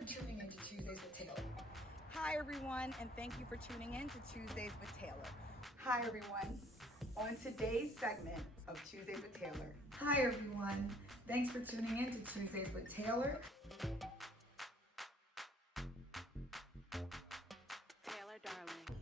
for tuning in to Tuesdays with Taylor. Hi everyone, and thank you for tuning in to Tuesdays with Taylor. Hi everyone. On today's segment of Tuesdays with Taylor. Hi everyone. Thanks for tuning in to Tuesdays with Taylor. Taylor, darling.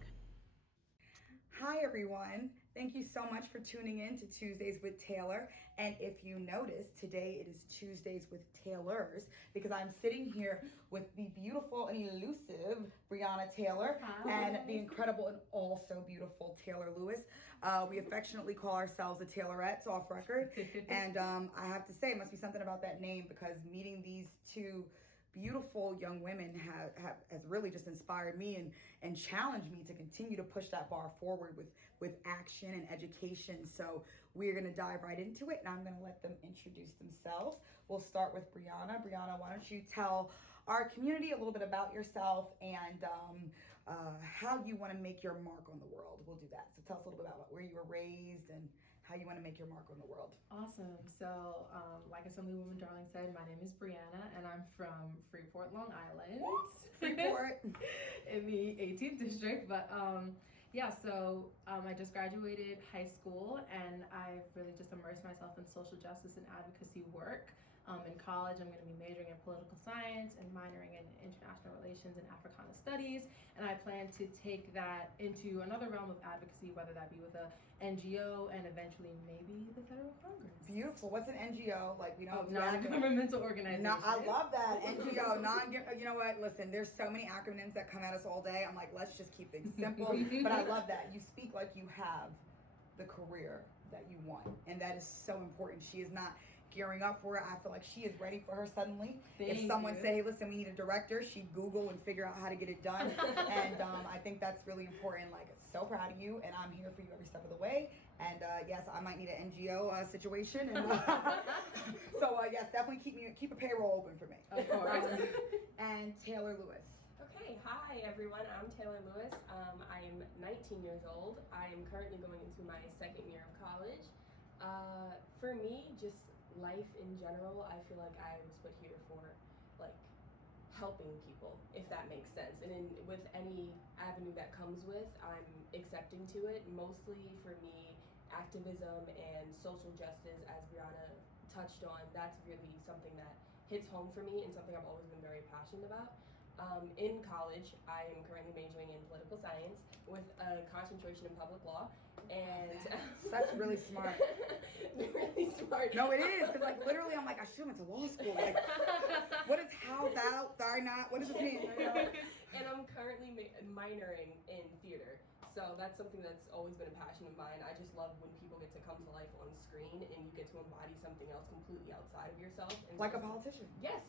Hi everyone. Thank you so much for tuning in to Tuesdays with Taylor. And if you notice, today it is Tuesdays with Taylors because I'm sitting here with the beautiful and elusive Brianna Taylor. Hi. And the incredible and also beautiful Taylor Lewis. We affectionately call ourselves the Taylorettes off record. And I have to say, it must be something about that name because meeting these two beautiful young women has really just inspired me and challenged me to continue to push that bar forward with action and education. So we're going to dive right into it, and I'm going to let them introduce themselves. We'll start with Brianna. Brianna, why don't you tell our community a little bit about yourself and how you want to make your mark on the world. We'll do that. So tell us a little bit about where you were raised and how you want to make your mark on the world. Awesome. So, like Assembly Woman Darling said, my name is Brianna, and I'm from Freeport, Long Island. Freeport. In the 18th district. But so I just graduated high school, and I've really just immersed myself in social justice and advocacy work. In college, I'm going to be majoring in political science and minoring in international relations and Africana studies. And I plan to take that into another realm of advocacy, whether that be with a NGO and eventually maybe the federal Congress. Beautiful. What's an NGO? Like, we don't non-governmental organization. No, I love that. NGO, you know what? Listen, there's so many acronyms that come at us all day. I'm like, let's just keep things simple. But I love that. You speak like you have the career that you want. And that is so important. She is not gearing up for it. I feel like she is ready for her suddenly. If someone said, hey, listen, we need a director, she'd Google and figure out how to get it done. And I think that's really important. Like, so proud of you, and I'm here for you every step of the way. And yes, I might need an NGO situation. And, so yes, definitely keep a payroll open for me. Of course. And Taylor Lewis. Okay, hi everyone, I'm Taylor Lewis. I am 19 years old. I am currently going into my second year of college. For me, just life in general, I feel like I was put here for like helping people, if that makes sense. And with any avenue that comes with, I'm accepting to it. Mostly for me, activism and social justice, as Brianna touched on, that's really something that hits home for me and something I've always been very passionate about. In college, I am currently majoring in political science with a concentration in public law, and that's really smart. Really smart. No, it is, because like literally, I'm like, I should have went to law school. Like, what is how, thou, thou not? What does this mean? And I'm currently minoring in theater, so that's something that's always been a passion of mine. I just love when people get to come to life on screen and you get to embody something else completely outside of yourself. And like a politician. Yes.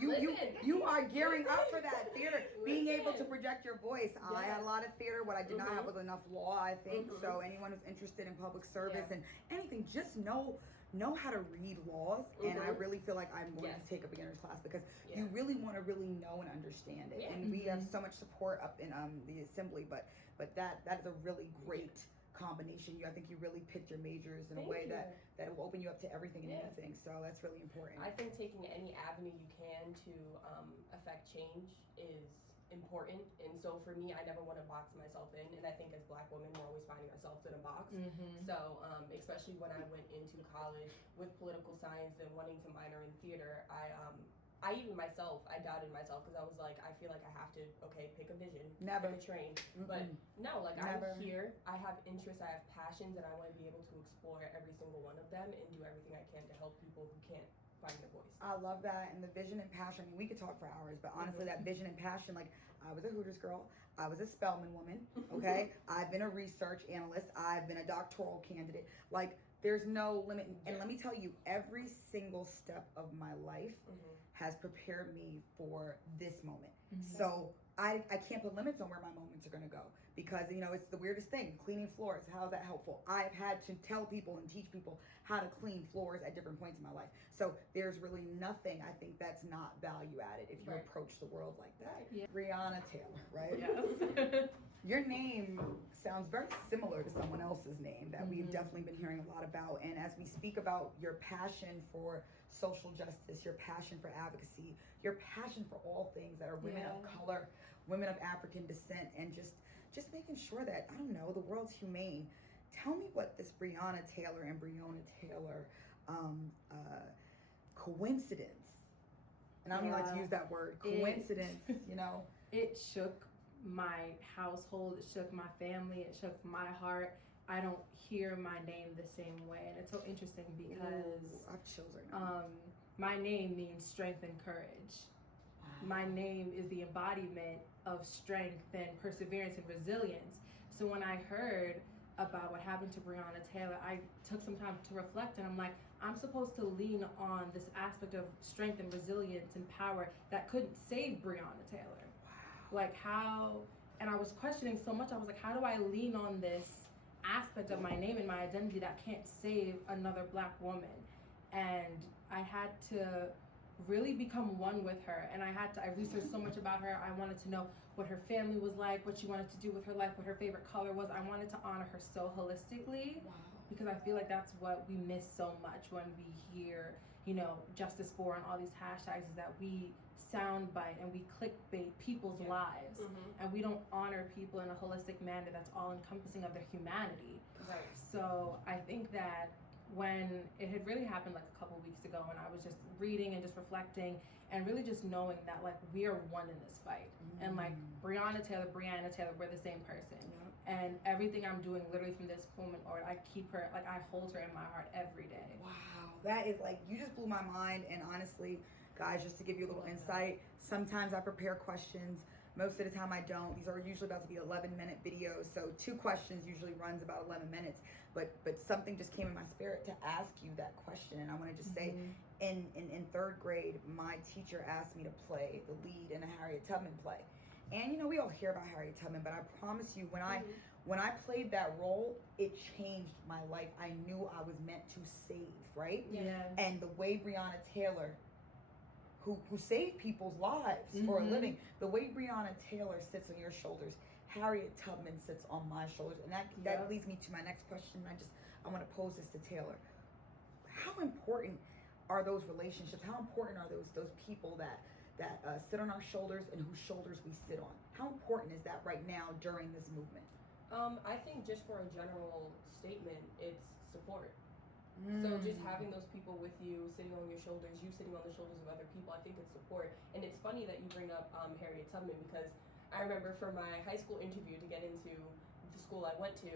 You are gearing up for that theater, being able to project your voice. Yes. I had a lot of theater. What I did not have was enough law, I think. So anyone who's interested in public service and anything, just know how to read laws. And I really feel like I'm going to take a beginner's class because you really want to really know and understand it. And we have so much support up in the assembly, but that is a really great combination. I think you really picked your majors in a way that will open you up to everything and anything. So that's really important. I think taking any avenue you can to affect change is important. And so for me, I never want to box myself in. And I think as Black women, we're always finding ourselves in a box. So especially when I went into college with political science and wanting to minor in theater, I even myself, I doubted myself because I was like, I feel like I have to, pick a vision, pick a train. But no, like I'm here, I have interests, I have passions, and I want to be able to explore every single one of them and do everything I can to help people who can't find their voice. I love that. And the vision and passion, I mean, we could talk for hours, but honestly, that vision and passion, like I was a Hooters girl, I was a Spelman woman, okay? I've been a research analyst, I've been a doctoral candidate, like there's no limit. And let me tell you, every single step of my life has prepared me for this moment. So I can't put limits on where my moments are going to go because it's the weirdest thing. Cleaning floors, how is that helpful? I've had to tell people and teach people how to clean floors at different points in my life. So there's really nothing, I think, that's not value added if you approach the world like that. Yeah. Brianna Taylor, right? Yes. Your name sounds very similar to someone else's name that we've definitely been hearing a lot about. And as we speak about your passion for social justice, your passion for advocacy, your passion for all things that are women of color, women of African descent, and just making sure that, I don't know, the world's humane. Tell me what this Brianna Taylor and Breonna Taylor coincidence, and I don't like to use that word, coincidence, It shook my household, it shook my family, it shook my heart. I don't hear my name the same way, and it's so interesting because I have chills right now. My name means strength and courage. My name is the embodiment of strength and perseverance and resilience. So when I heard about what happened to Brianna Taylor, I took some time to reflect, and I'm like, I'm supposed to lean on this aspect of strength and resilience and power that couldn't save Brianna Taylor. Like how, and I was questioning so much, I was like, how do I lean on this aspect of my name and my identity that can't save another Black woman? And I had to really become one with her, and I researched so much about her. I wanted to know what her family was like, what she wanted to do with her life, what her favorite color was. I wanted to honor her so holistically, because I feel like that's what we miss so much when we hear, justice for and all these hashtags, is that we soundbite and we clickbait people's lives, and we don't honor people in a holistic manner that's all encompassing of their humanity. Right. So I think that when it had really happened like a couple weeks ago, and I was just reading and just reflecting and really just knowing that like we are one in this fight, and like Brianna Taylor, we're the same person, and everything I'm doing literally from this moment or I keep her, like I hold her in my heart every day. Wow, that is like, you just blew my mind. And honestly, guys, just to give you a little insight, sometimes I prepare questions. Most of the time I don't. These are usually about to be 11-minute videos, so 2 questions usually runs about 11 minutes. But something just came in my spirit to ask you that question, and I want to just say, in 3rd grade, my teacher asked me to play the lead in a Harriet Tubman play. And we all hear about Harriet Tubman, but I promise you, when I played that role, it changed my life. I knew I was meant to save, right? Yeah. And the way Brianna Taylor, who saved people's lives for a living, the way Brianna Taylor sits on your shoulders, Harriet Tubman sits on my shoulders. And that leads me to my next question. I want to pose this to Taylor. How important are those relationships? How important are those people that sit on our shoulders and whose shoulders we sit on? How important is that right now during this movement? I think just for a general statement, it's support. So just having those people with you, sitting on your shoulders, you sitting on the shoulders of other people, I think it's support. And it's funny that you bring up Harriet Tubman, because I remember for my high school interview to get into the school I went to,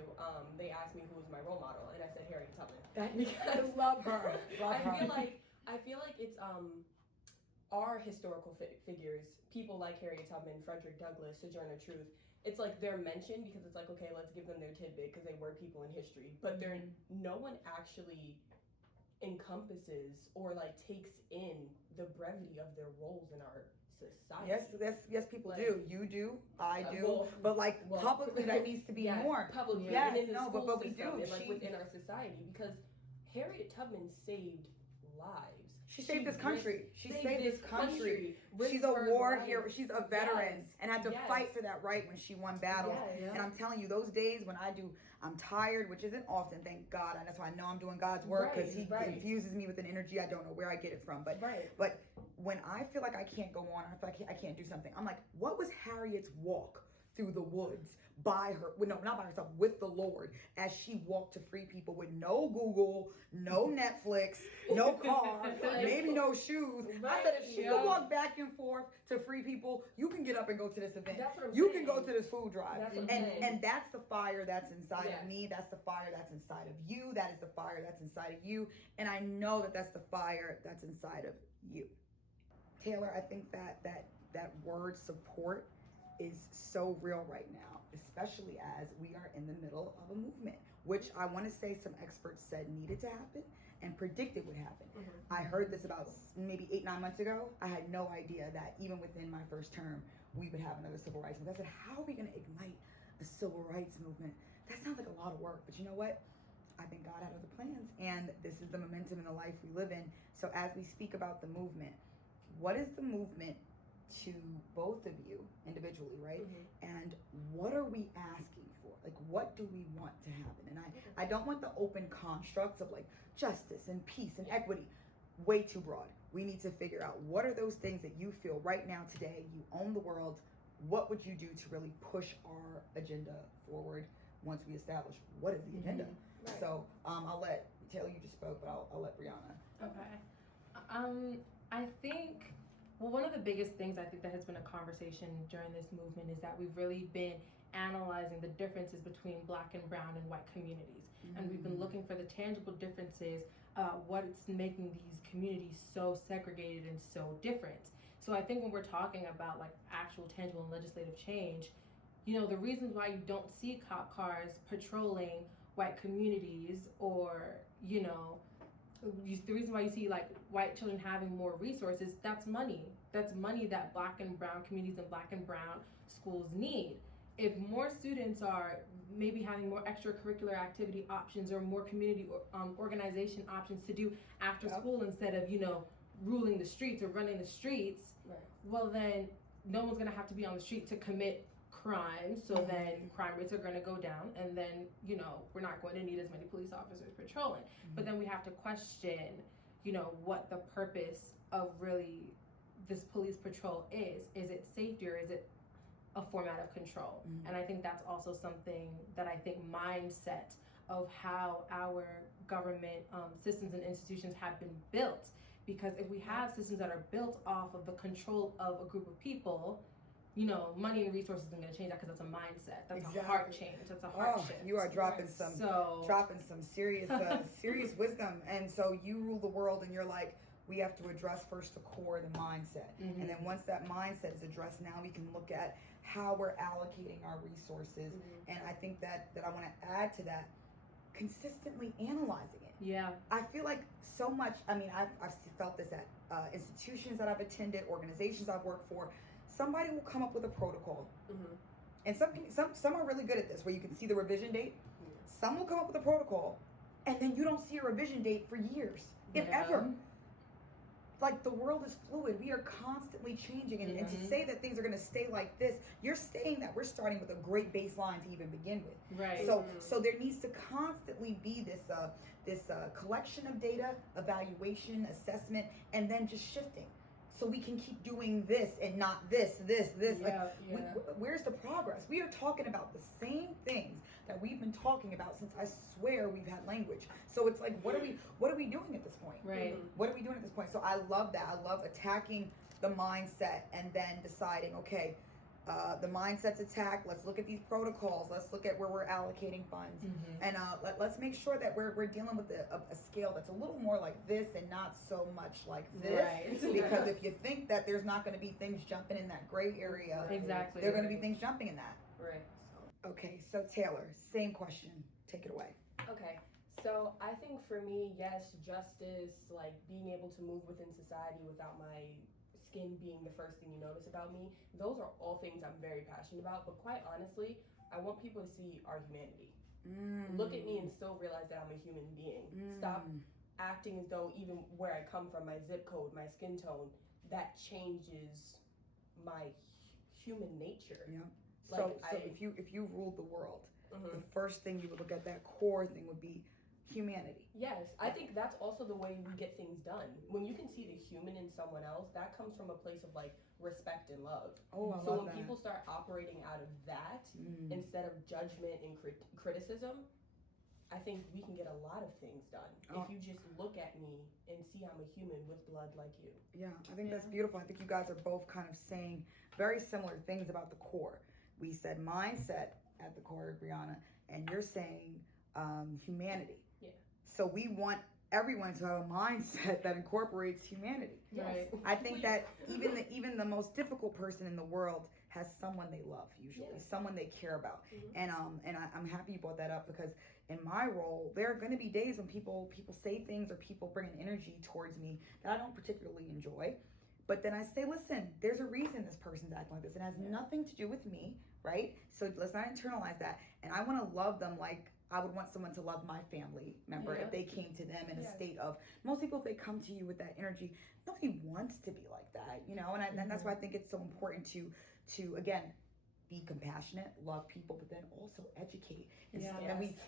they asked me who was my role model, and I said Harriet Tubman. I love her. I feel like it's our historical figures, people like Harriet Tubman, Frederick Douglass, Sojourner Truth. It's like they're mentioned because it's like, okay, let's give them their tidbit because they were people in history, but no one actually encompasses or like takes in the brevity of their roles in our society. Yes, people like, do. You do, I do, but publicly that needs to be more. Publicly, yes, and in the school but we system, do. and like within our society, because Harriet Tubman saved lives. She saved this country. She saved this country. She's a risked her war life. hero. She's a veteran and had to fight for that right when she won battles. And I'm telling you, those days when I'm tired, which isn't often, thank God. And that's why I know I'm doing God's work, because He infuses me with an energy I don't know where I get it from. But when I feel like I can't go on, I feel like I can't do something, I'm like, what was Harriet's walk through the woods by her, well, no, not by herself, with the Lord, as she walked to free people with no Google, no Netflix, no car, maybe no shoes. I said, if she could walk back and forth to free people, you can get up and go to this event. You can go to this food drive. And that's the fire that's inside of me. That's the fire that's inside of you. That is the fire that's inside of you. And I know that that's the fire that's inside of you. Taylor, I think that word support is so real right now, especially as we are in the middle of a movement, which I want to say some experts said needed to happen and predicted would happen. I heard this about maybe 8-9 months ago. I had no idea that even within my first term, we would have another civil rights movement. I said, how are we going to ignite the civil rights movement. That sounds like a lot of work, but you know what? I think God had other plans, and this is the momentum in the life we live in. So as we speak about the movement, what is the movement to both of you individually, right? And what are we asking for? Like, what do we want to happen? And I don't want the open constructs of like justice and peace and equity, way too broad. We need to figure out what are those things that you feel right now today, you own the world, what would you do to really push our agenda forward once we establish what is the agenda? Right. So I'll let Taylor, you just spoke, but I'll let Brianna. Okay. I think, well, one of the biggest things I think that has been a conversation during this movement is that we've really been analyzing the differences between Black and brown and white communities. And we've been looking for the tangible differences, what's making these communities so segregated and so different. So I think when we're talking about like actual tangible and legislative change, you know, the reasons why you don't see cop cars patrolling white communities, or, you know, the reason why you see like white children having more resources, that's money. That's money that Black and brown communities and Black and brown schools need. If more students are maybe having more extracurricular activity options or more community organization options to do after school instead of, you know, ruling the streets or running the streets, well then no one's gonna have to be on the street to commit crime, so then crime rates are going to go down, and then, you know, we're not going to need as many police officers patrolling. But then we have to question, you know, what the purpose of really this police patrol is. Is it safety, or is it a format of control? And I think that's also something that I think mindset of how our government systems and institutions have been built. Because if we have systems that are built off of the control of a group of people, you know, money and resources isn't going to change that, because that's a mindset. That's a heart change. That's a heart shift. You are dropping some serious serious wisdom. And so you rule the world, and you're like, we have to address first the core, the mindset. And then once that mindset is addressed, now we can look at how we're allocating our resources. And I think that I want to add to that, consistently analyzing it. Yeah. I feel like so much, I mean, I've felt this at institutions that I've attended, organizations I've worked for. Somebody will come up with a protocol, and some are really good at this, where you can see the revision date. Some will come up with a protocol, and then you don't see a revision date for years, if ever. Like, the world is fluid. We are constantly changing, and to say that things are going to stay like this, you're saying that we're starting with a great baseline to even begin with. Right. So there needs to constantly be this collection of data, evaluation, assessment, and then just shifting. So we can keep doing this and not this. Where's the progress? We are talking about the same things that we've been talking about since, I swear, we've had language. So it's like, what are we doing at this point? Right. What are we doing at this point? So I love that. I love attacking the mindset and then deciding, okay, the mindset's attacked. Let's look at these protocols. Let's look at where we're allocating funds, and let's make sure that we're dealing with a scale that's a little more like this and not so much like this. Right. Because if you think that there's not going to be things jumping in that gray area, exactly, there are going to be things jumping in that. Right. Okay, so Taylor, same question. Take it away. Okay. So I think for me, yes, justice, like being able to move within society without my skin being the first thing you notice about me, those are all things I'm very passionate about. But quite honestly, I want people to see our humanity. Look at me and still realize that I'm a human being. Stop acting as though even where I come from, my zip code, my skin tone, that changes my human nature. Yeah. Like, so if you ruled the world, the first thing you would look at, that core thing, would be humanity. Yes, I think that's also the way we get things done. When you can see the human in someone else, that comes from a place of like respect and love. So when people start operating out of that instead of judgment and criticism, I think we can get a lot of things done if you just look at me and see I'm a human with blood like you. Yeah, I think that's beautiful. I think you guys are both kind of saying very similar things about the core. We said mindset at the core, Brianna, and you're saying humanity. Yeah. So we want everyone to have a mindset that incorporates humanity. Yes. Right. I think that even the most difficult person in the world has someone they love, usually someone they care about. And I'm happy you brought that up, because in my role, there are going to be days when people say things or people bring an energy towards me that I don't particularly enjoy. But then I say, listen, there's a reason this person's acting like this. It has nothing to do with me, right? So let's not internalize that. And I want to love them like I would want someone to love my family member if they came to them in a state of, most people, if they come to you with that energy, nobody wants to be like that, you know? And that's why I think it's so important to again, be compassionate, love people, but then also educate. And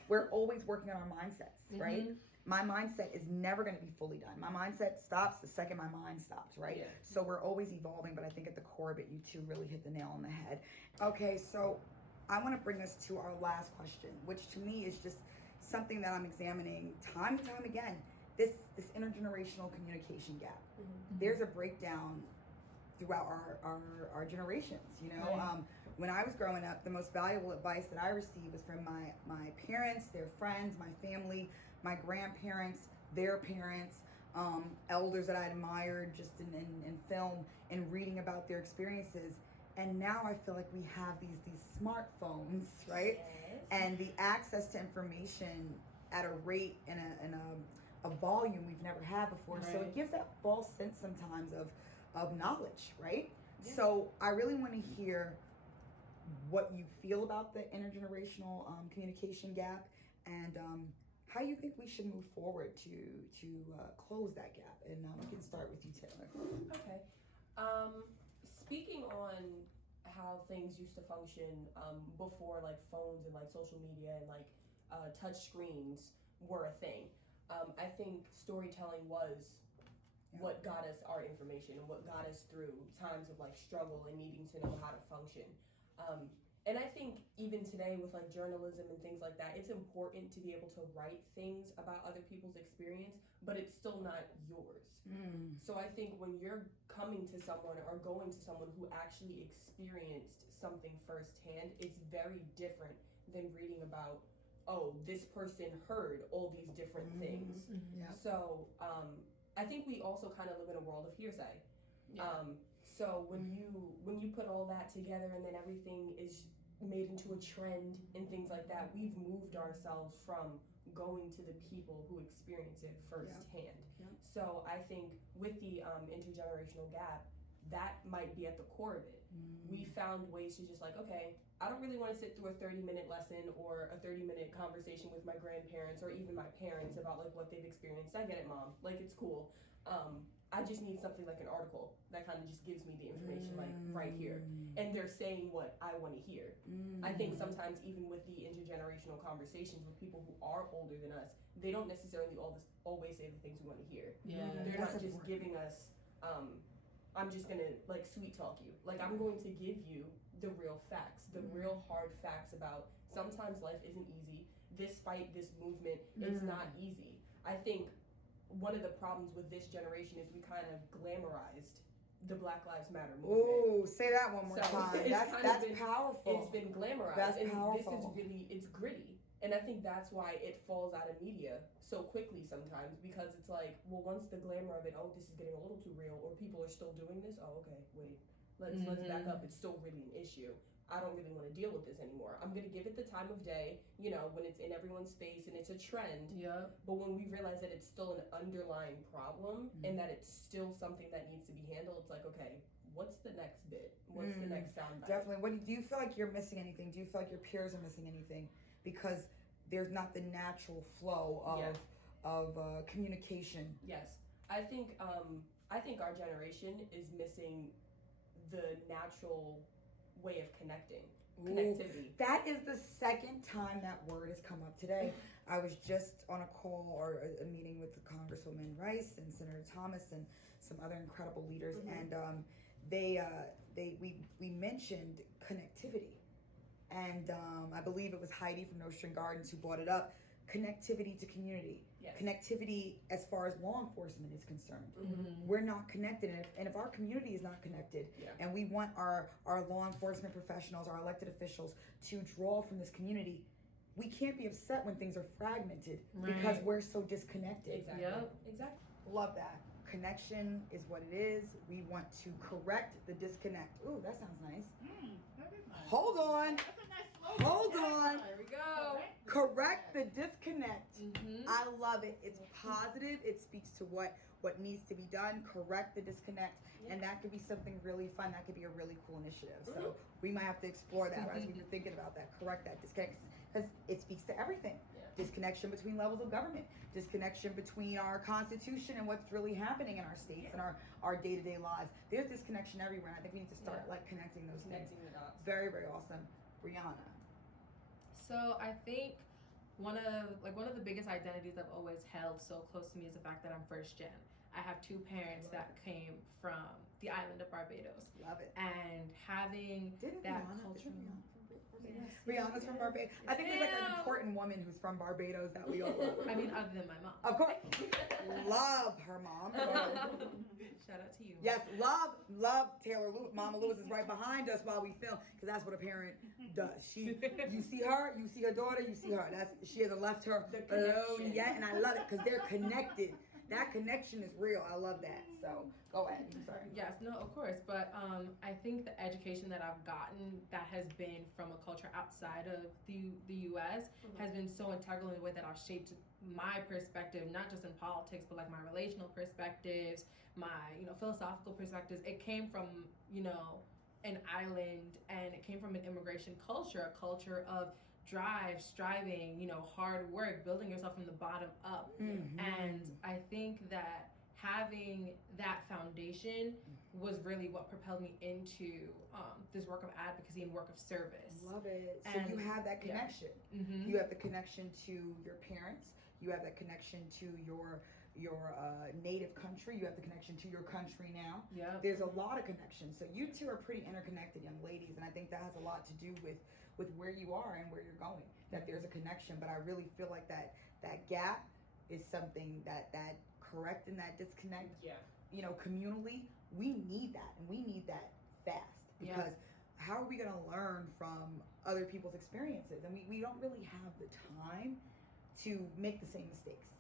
we're always working on our mindsets, right? My mindset is never going to be fully done. My mindset stops the second my mind stops, right? So we're always evolving, but I think at the core of it, you two really hit the nail on the head. Okay, so I want to bring us to our last question, which to me is just something that I'm examining time and time again. This intergenerational communication gap. There's a breakdown throughout our generations, you know? When I was growing up, the most valuable advice that I received was from my parents, their friends, my family, my grandparents, their parents, elders that I admired just in film and reading about their experiences. And now I feel like we have these smartphones, right? And the access to information at a rate and a volume we've never had before. So it gives that false sense sometimes of knowledge, right? So I really want to hear what you feel about the intergenerational communication gap, and how you think we should move forward to close that gap. And we can start with you, Taylor. Okay. Speaking on how things used to function before like phones and like social media and like touch screens were a thing, I think storytelling was what got us our information and what got us through times of like struggle and needing to know how to function. And I think even today with like journalism and things like that, it's important to be able to write things about other people's experience, but it's still not yours. So I think when you're coming to someone or going to someone who actually experienced something firsthand, it's very different than reading about, oh, this person heard all these different things. So I think we also kind of live in a world of hearsay. So when you put all that together and then everything is made into a trend and things like that, we've moved ourselves from going to the people who experience it firsthand. So I think with the intergenerational gap, that might be at the core of it. We found ways to just like, okay, I don't really want to sit through a 30-minute lesson or a 30-minute conversation with my grandparents or even my parents about like what they've experienced. I get it, Mom. Like, it's cool. I just need something like an article that kind of just gives me the information like right here. And they're saying what I want to hear. I think sometimes even with the intergenerational conversations with people who are older than us, they don't necessarily always say the things we want to hear. They're not just giving us, I'm just going to like sweet talk you. Like, I'm going to give you the real facts, the real hard facts about sometimes life isn't easy. This fight, this movement, it's not easy. I think one of the problems with this generation is we kind of glamorized the Black Lives Matter movement. Ooh, say that one more time. That's powerful. It's been glamorized. That's and powerful. This is really, it's gritty. And I think that's why it falls out of media so quickly sometimes, because it's like, well, once the glamour of it, oh, this is getting a little too real, or people are still doing this, oh, okay, wait, let's back up. It's still really an issue. I don't really want to deal with this anymore. I'm going to give it the time of day, you know, when it's in everyone's face and it's a trend. But when we realize that it's still an underlying problem and that it's still something that needs to be handled, it's like, okay, what's the next bit? What's the next soundbite? Definitely. Do you feel like you're missing anything? Do you feel like your peers are missing anything? Because there's not the natural flow of communication. Yes. I think our generation is missing the natural way of connectivity. That is the second time that word has come up today. I was just on a call or a meeting with the Congresswoman Rice and Senator Thomas and some other incredible leaders, and we mentioned connectivity, and I believe it was Heidi from No String Gardens who brought it up. Connectivity to community. Connectivity as far as law enforcement is concerned. We're not connected, and if our community is not connected, and we want our law enforcement professionals, our elected officials to draw from this community, we can't be upset when things are fragmented because we're so disconnected. Exactly. Love that. Connection is what it is. We want to correct the disconnect. Ooh, that sounds nice. That is nice. Hold on. That's a nice Hold on. There we go. Correct the disconnect. Mm-hmm. I love it. It's positive. It speaks to what needs to be done. Correct the disconnect, and that could be something really fun. That could be a really cool initiative. So we might have to explore that as we were thinking about that. Correct that disconnect, because it speaks to everything. Disconnection between levels of government, disconnection between our constitution and what's really happening in our states and our day-to-day lives. There's disconnection everywhere, and I think we need to start like connecting those things. the dots. Very, very awesome. Brianna. So I think one of the biggest identities I've always held so close to me is the fact that I'm first gen. I have two parents that came from the island of Barbados. Love it. And having that culture. Brianna's from Barbados. I think there's like an important woman who's from Barbados that we all love. I mean, other than my mom. Of course. Love her mom. Shout out to you. Yes, love Taylor Lewis. Mama Lewis is right behind us while we film, because that's what a parent does. You see her daughter, you see her. She hasn't left her alone yet, and I love it because they're connected. That connection is real. I love that. So go ahead. I'm sorry. Yes, no, of course. But I think the education that I've gotten that has been from a culture outside of the U.S. has been so integral in the way that I've shaped my perspective, not just in politics, but like my relational perspectives, my philosophical perspectives. It came from an island, and it came from an immigration culture, a culture of drive, striving, hard work, building yourself from the bottom up. And I think that having that foundation was really what propelled me into this work of advocacy and work of service. Love it. So And you have that connection. You have the connection to your parents. You have that connection to your native country. You have the connection to your country now. Yeah. There's a lot of connections. So you two are pretty interconnected young ladies, and I think that has a lot to do with where you are and where you're going. That there's a connection, but I really feel like that gap is something that correcting that disconnect. Communally, we need that, and we need that fast, because how are we going to learn from other people's experiences? And we don't really have the time to make the same mistakes,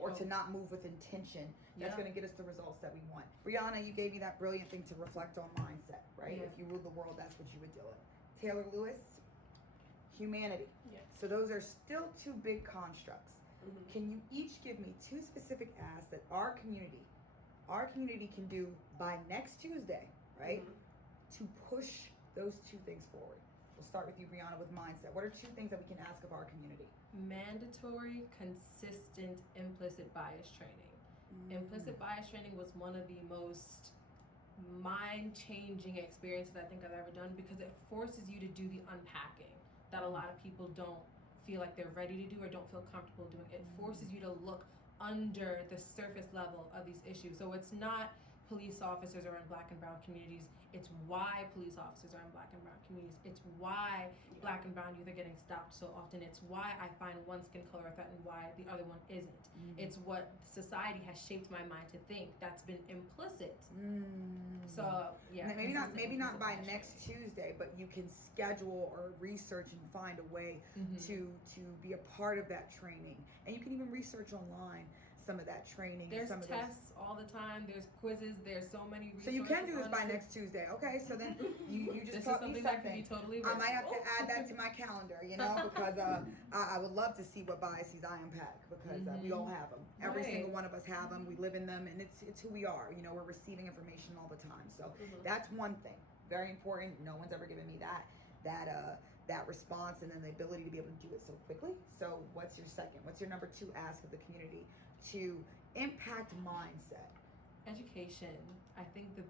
or to not move with intention. That's going to get us the results that we want. Brianna, you gave me that brilliant thing to reflect on mindset, right? If you ruled the world, that's what you would do it. Taylor Lewis, humanity. So those are still two big constructs. Can you each give me two specific asks that our community can do by next Tuesday, right? To push those two things forward. We'll start with you, Brianna, with mindset. What are two things that we can ask of our community? Mandatory, consistent, implicit bias training. Implicit bias training was one of the most mind-changing experiences I think I've ever done, because it forces you to do the unpacking that a lot of people don't feel like they're ready to do or don't feel comfortable doing. It forces you to look under the surface level of these issues. So it's not police officers are in Black and brown communities. It's why police officers are in Black and brown communities. It's why Black and brown youth are getting stopped so often. It's why I find one skin color a threat and why the other one isn't. It's what society has shaped my mind to think. That's been implicit. So maybe not by next Tuesday, but you can schedule or research and find a way to be a part of that training. And you can even research online some of that training. There's tests all the time. There's quizzes. There's so many resources. So you can do this by next Tuesday. Okay, so then you just taught me something. Totally I might have to add that to my calendar, because I would love to see what biases I unpack, because we all have them. Every single one of us have them. We live in them, and it's who we are. We're receiving information all the time. So that's one thing. Very important. No one's ever given me that response and then the ability to be able to do it so quickly. So what's your second? What's your number two ask of the community to impact mindset? Education. I think the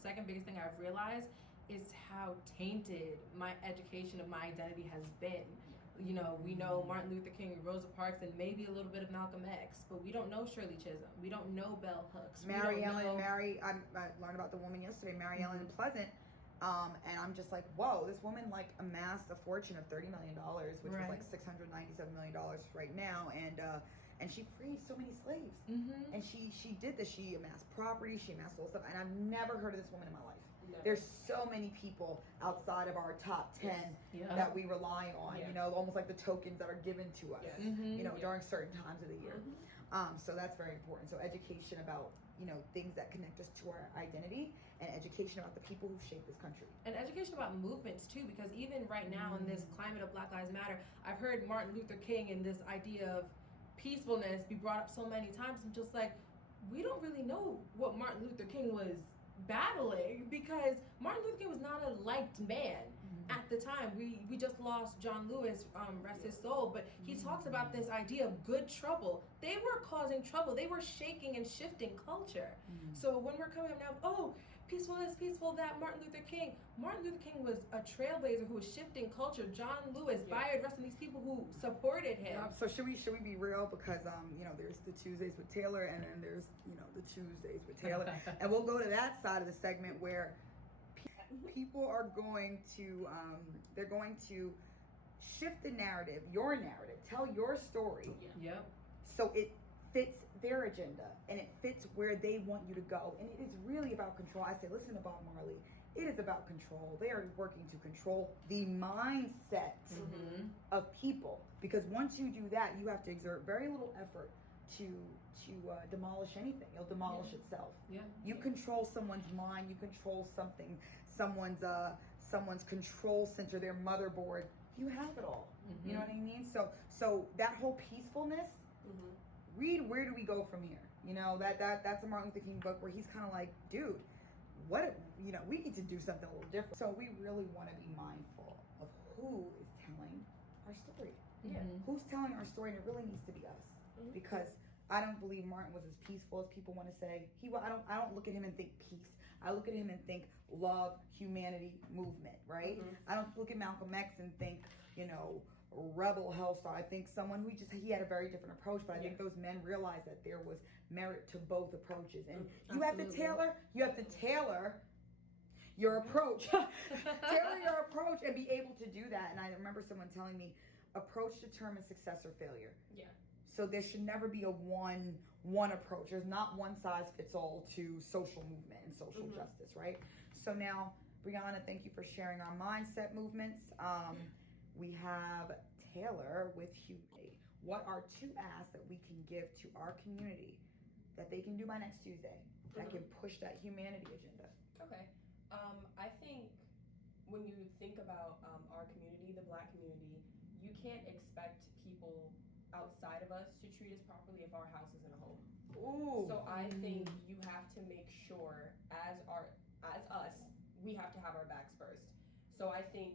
second biggest thing I've realized is how tainted my education of my identity has been. We know Martin Luther King, Rosa Parks, and maybe a little bit of Malcolm X, but we don't know Shirley Chisholm. We don't know Bell Hooks. I learned about the woman yesterday, Mary Ellen Pleasant. And I'm just like, whoa, this woman amassed a fortune of $30 million, which is like $697 million right now. And she freed so many slaves. And she did this. She amassed property, she amassed all stuff. And I've never heard of this woman in my life. No. There's so many people outside of our top 10 that we rely on, almost like the tokens that are given to us, during certain times of the year. So that's very important. So education about, you know, things that connect us to our identity, and education about the people who shape this country. And education about movements too, because even right now in this climate of Black Lives Matter, I've heard Martin Luther King and this idea of peacefulness be brought up so many times. I'm just like, we don't really know what Martin Luther King was battling, because Martin Luther King was not a liked man at the time. We just lost John Lewis, rest his soul, but he talks about this idea of good trouble. They were causing trouble. They were shaking and shifting culture. So when we're coming up now, oh, peaceful this, peaceful that, Martin Luther King was a trailblazer who was shifting culture. John Lewis, Bayard Rustin, these people who supported him. So should we be real? Because you know, there's the Tuesdays with Taylor, and then there's, you know, the Tuesdays with Taylor, and we'll go to that side of the segment where people are going to they're going to shift the narrative, your narrative, tell your story, so it fits their agenda and it fits where they want you to go. And it is really about control. I say, listen to Bob Marley. It is about control. They are working to control the mindset of people, because once you do that, you have to exert very little effort to demolish anything. It'll demolish itself. You control someone's mind. You control someone's control center, their motherboard. You have it all. You know what I mean? So that whole peacefulness. Read Where Do We Go From Here? You know, that's a Martin Luther King book where he's kind of like, dude, what, you know, we need to do something a little different. So we really want to be mindful of who is telling our story. Who's telling our story, and it really needs to be us. Because I don't believe Martin was as peaceful as people want to say. I don't look at him and think peace. I look at him and think love, humanity, movement, right? I don't look at Malcolm X and think, you know, rebel hellstar. I think someone who he had a very different approach, but I think those men realized that there was merit to both approaches, and you have to tailor your approach, tailor your approach, and be able to do that. And I remember someone telling me, approach determines success or failure. So there should never be a one approach. There's not one size fits all to social movement and social justice, right? So now, Brianna, thank you for sharing our mindset movements. We have Taylor with humility. What are 2 asks that we can give to our community that they can do by next Tuesday that can push that humanity agenda? Okay. I think when you think about our community, the Black community, you can't expect people outside of us to treat us properly if our house isn't a home. So I think you have to make sure, as us, we have to have our backs first. So I think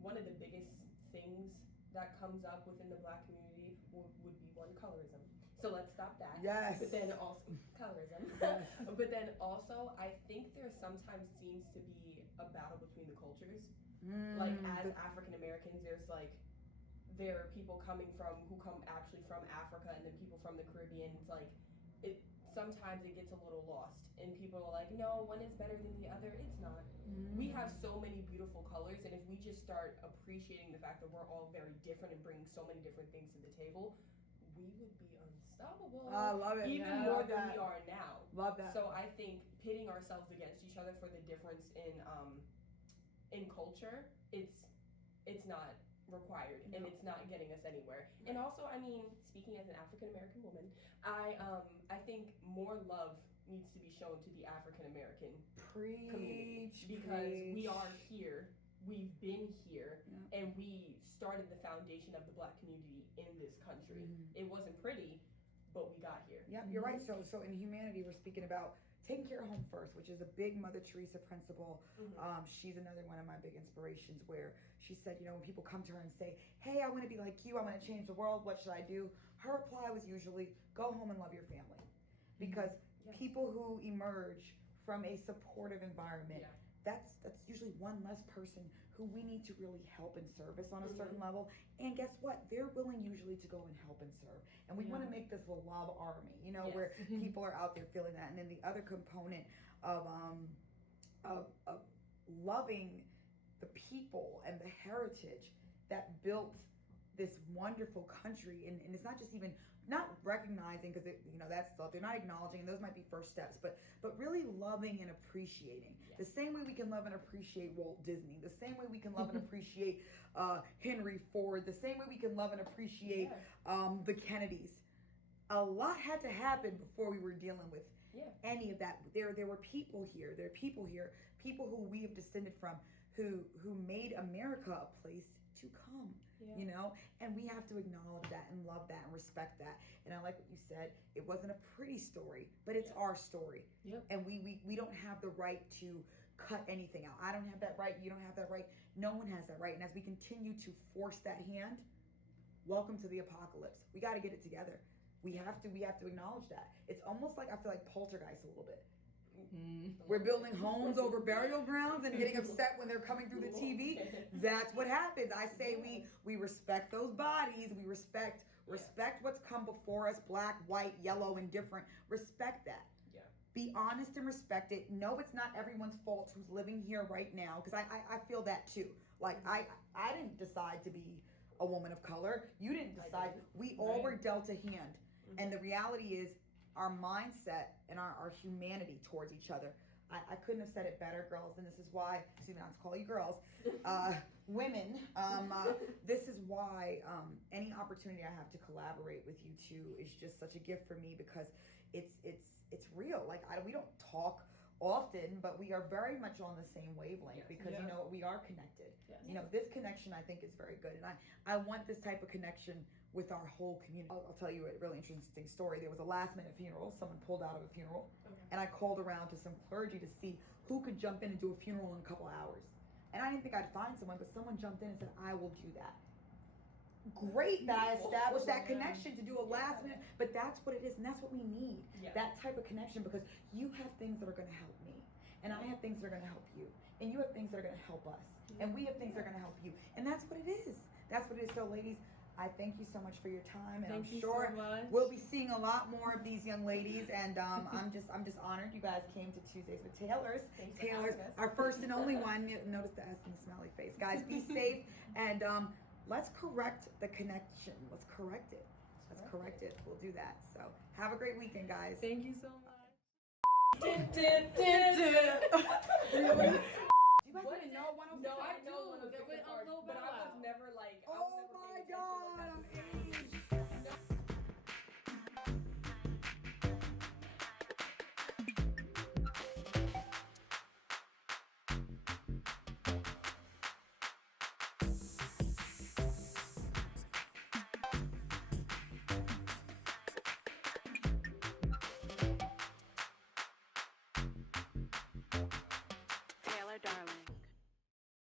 one of the biggest things that comes up within the Black community would be one, colorism. So let's stop that. Yes. But then also colorism. But then also, I think there sometimes seems to be a battle between the cultures. Like as African Americans, there are people who come actually from Africa, and then people from the Caribbean. It's like sometimes it gets a little lost, and people are like, no, one is better than the other. It's not. We have so many beautiful colors, and if we just start appreciating the fact that we're all very different and bringing so many different things to the table, we would be unstoppable. I love it. Even more than we are now. Love that. So I think pitting ourselves against each other for the difference in culture, it's not required, and it's not getting us anywhere. And also, I mean, speaking as an African American woman, I think more love needs to be shown to the African American community, because we are here, we've been here, and we started the foundation of the Black community in this country. It wasn't pretty, but we got here. Yeah, you're right. So in humanity, we're speaking about taking care of home first, which is a big Mother Teresa principle. She's another one of my big inspirations, where she said, you know, when people come to her and say, hey, I want to be like you, I want to change the world, what should I do? Her reply was usually, go home and love your family. Because people who emerge from a supportive environment, that's usually one less person who we need to really help and service on a certain level. And guess what? They're willing usually to go and help and serve. And we want to make this love army, you know, where people are out there feeling that. And then the other component of loving the people and the heritage that built this wonderful country. And it's not just even not recognizing, because you know, that's stuff they're not acknowledging, and those might be first steps, but really loving and appreciating. The same way we can love and appreciate Walt Disney, the same way we can love and appreciate Henry Ford, the same way we can love and appreciate the Kennedys. a lot had to happen before we were dealing with Yeah. any of that. There were people here. There are people here, people who we have descended from, who made America a place to come. Yeah. You know, and we have to acknowledge that and love that and respect that. And I like what you said. It wasn't a pretty story, but it's our story. Yep. And we don't have the right to cut anything out. I don't have that right. You don't have that right. No one has that right. And as we continue to force that hand, welcome to the apocalypse. We got to get it together. We have to acknowledge that. It's almost like, I feel like Poltergeist a little bit. We're building homes over burial grounds and getting upset when they're coming through the TV. That's what happens. I say we respect those bodies. We respect what's come before us, black, white, yellow, and different. Respect that. Yeah. Be honest and respect it. No, it's not everyone's fault who's living here right now, because I feel that too. Like I didn't decide to be a woman of color. You didn't decide. We all were dealt a hand. And the reality is, our mindset and our humanity towards each other. I couldn't have said it better, girls, and this is why, excuse me, not to call you girls, women, this is why any opportunity I have to collaborate with you two is just such a gift for me, because it's real. Like, we don't talk often, but we are very much on the same wavelength, because you know, we are connected. Yes. You know, this connection I think is very good, and I want this type of connection with our whole community. I'll tell you a really interesting story. There was a last minute funeral. Someone pulled out of a funeral, and I called around to some clergy to see who could jump in and do a funeral in a couple hours. And I didn't think I'd find someone, but someone jumped in and said, I will do that. Great that I established that connection to do a last minute, but that's what it is, and that's what we need. That type of connection, because you have things that are going to help me, and I have things that are going to help you, and you have things that are going to help us, and we have things that are going to help you, and that's what it is. That's what it is. So, ladies, I thank you so much for your time, and I'm sure we'll be seeing a lot more of these young ladies. And I'm just honored you guys came to Tuesdays with Taylors. Taylors, our first and only one. Notice the S and the smiley face, guys. Be safe, and let's correct the connection. Let's correct it. Let's correct it. We'll do that. So have a great weekend, guys. Thank you so much. Do you guys even know 106? No, I know do. 106 Get with hard, Low but I Bow was Wow. never like. Oh my God.